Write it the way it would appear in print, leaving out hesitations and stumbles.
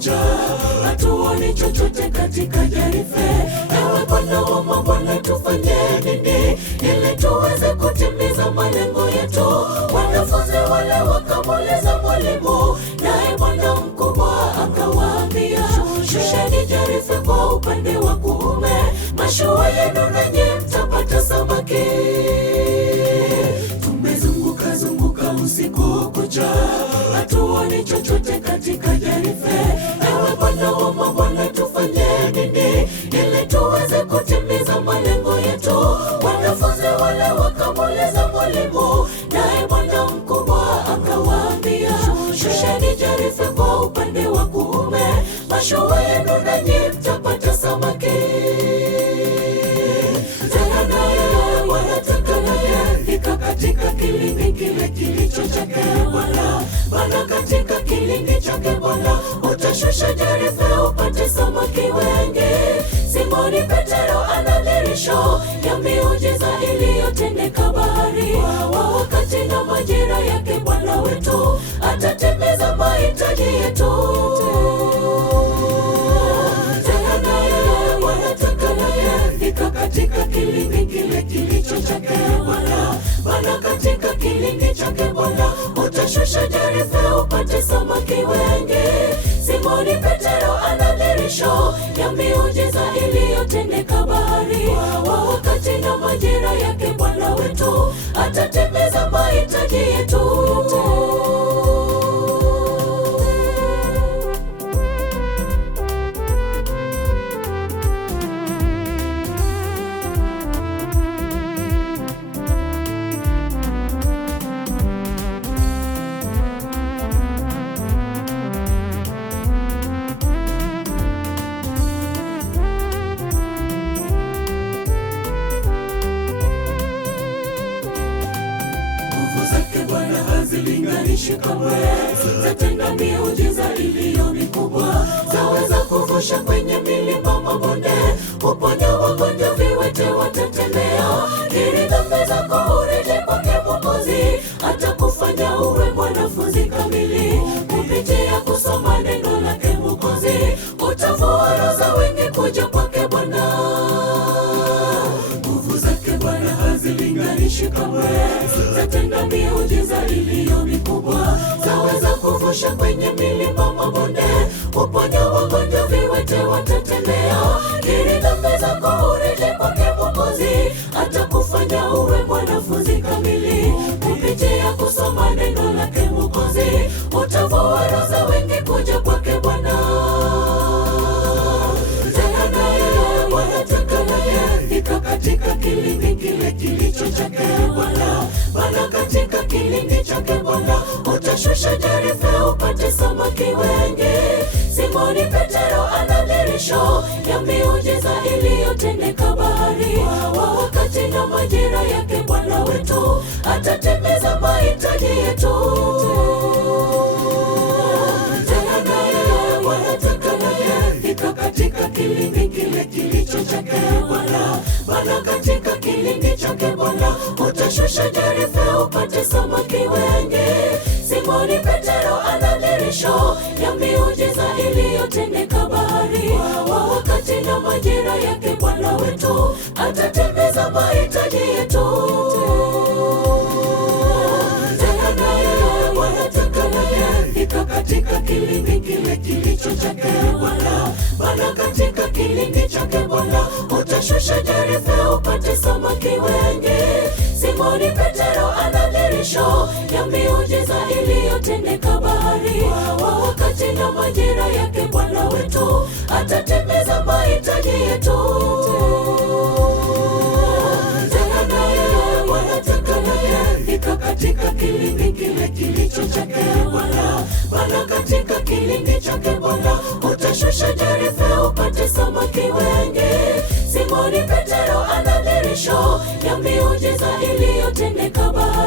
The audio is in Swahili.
kucha, hatuoni chochote katika Jerife. Ewe Bwana wa mabwana, tufanye nini ili tuweze kutimiza malengo yetu? Wanafunzi wale wakamuuliza mwalimu, naye Bwana mkubwa akawaambia, shusheni Jerife kwa upande wa kuume, mashua yenu nanyi mtapata samaki. Tumezunguka usiku kucha, hatuoni chochote katika Jerife. Ewe Bwana wa mabwana, tufanye nini ili tuweze kutimiza malengo yetu? Wanafunzi wale wakamuuliza mwalimu, naye Bwana mkubwa akawaambia, shusheni Jerife kwa upande wa kuume, mashua yenu nanyi mtapata samaki. Tena naye wanataka naye fika katika kilindi kile kilicho chake Bwana. Bwana katika kilindi chake Bwana utashusha Jerife upate samaki wengi. Simoni Petero ana dhihirisho ya miujiza iliyotendeka bahari. Kwa wakati na majira yake Bwana wetu atatimiza mahitaji yetu. Tena naye wanataka naye fika katika kilindi kile kilicho chake Bwana. Bwana katika kilindi chake Bwana utashusha Jerife upate samaki wengi. Simoni Petero ana dhihirisho ya miujiza iliyotendeka bahari. Kwa wakati na majira yake Bwana wetu atatimiza mahitaji yetu. Hazilinganishi kamwe, zatenda miujiza iliyo mikubwa, zaweza kuvusha kwenye milima mabonde, uponya wagonjwa, viwete watatembea. Kiri dhambi zako urejee kwake Mwokozi, atakufanya uwe mwanafunzi kamili. Kupitia kusoma neno lake Mwokozi, utavua roho za wengi kuja kwake Bwana. Nguvu zake Bwana hazilinganishi kamwe, zatenda miujiza iliyo mikubwa, zaweza kuvusha kwenye milima mabonde, uponya wagonjwa, viwete watatembea. Kiri dhambi zako urejee kwake Mwokozi, atakufanya uwe mwanafunzi kamili. Kupitia kusoma neno lake Mwokozi, utavua roho za wengi kuja kwake Bwana. Tena naye wanataka naye fika katika kilindi kile kilicho chake Bwana. Bwana katika kilindi chake Bwana utashusha Jerife upate samaki wengi. Simoni Petero ana dhihirisho ya miujiza iliyotendeka bahari. Kwa wakati na majira yake Bwana wetu atatimiza mahitaji yetu. Tena naye wanataka naye fika katika kilindi kile kilicho chake Bwana. Bwana katika kilindi chake Bwana utashusha Jerife upate samaki wengi. Simoni Petero ana dhihirisho ya miujiza iliyotendeka bahari. Kwa wakati na majira yake Bwana wetu atatimiza mahitaji yetu. Tena naye wanataka naye fika katika kilindi kile kilicho chake Bwana. Bwana katika kilindi chake Bwana utashusha Jerife upate samaki wengi. Simoni Petero ana dhihirisho ya miujiza iliyotendeka bahari. Kwa wakati na majira yake Bwana wetu atatimiza mahitaji yetu. Tena naye wanataka naye fika katika kilindi kile kilicho chake Bwana. Bwana katika kilindi chake Bwana utashusha Jerife upate samaki wengi. Simoni Petero ana dhihirisho ya miujiza iliyotendeka bahari.